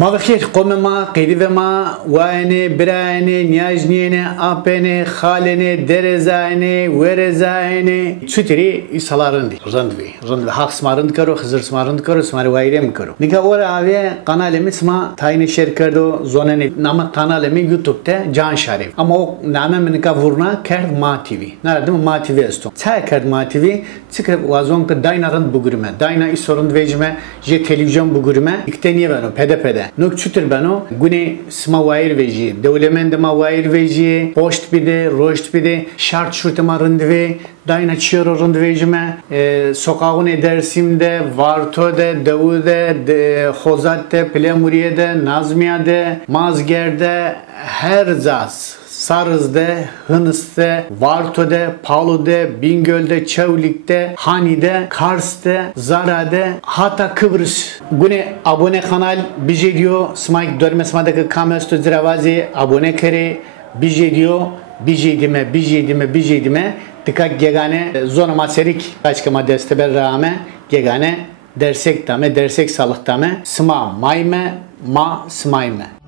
ما بخیر قوم ما قیدی ما واینه براینه نیاجنینه آپنه خالنه درزاینه ورزاینه چطوری ایسالارندی رندوی حق سمارند کرو خزر سمارند کرو سمار وایرم کرو نگه اور آویه قنالمی سما تاین شیر کردو زوننی نام قنالمی یوتیوب'te Can Şarif ama o name menka vurna kerd ma TV nerede ma TV esto çay kerd ma TV çıkıp vazon ka daynarın bugürme dayna isorun vecme je televizyon bugürme ikteniye bano PDP'de nuk çutur bano gune sma vair veji devlemende ma vair veji post bide roşt bide şart şurtma rındve dayna çiro rındvejme sokağın edersimde vartode devude Xozat'te Plemuriye'de Nazmiye'de Mazger'de her zaz Sarız'da, Hınıs'ta, Varto'da, Palu'da, Bingöl'de, Çevlik'te, Hani'de, Kars'ta, Zara'da, hatta Kıbrıs. Gune abone kanal bije diyor, smayk dörmesmadaki kamesto ziravazi abone kere bije diyor, bije dime. Dikkat gegane zonama serik kaçkama desteber rağme gegane dersek tame, dersek salık tame, sma mayme, ma smayme.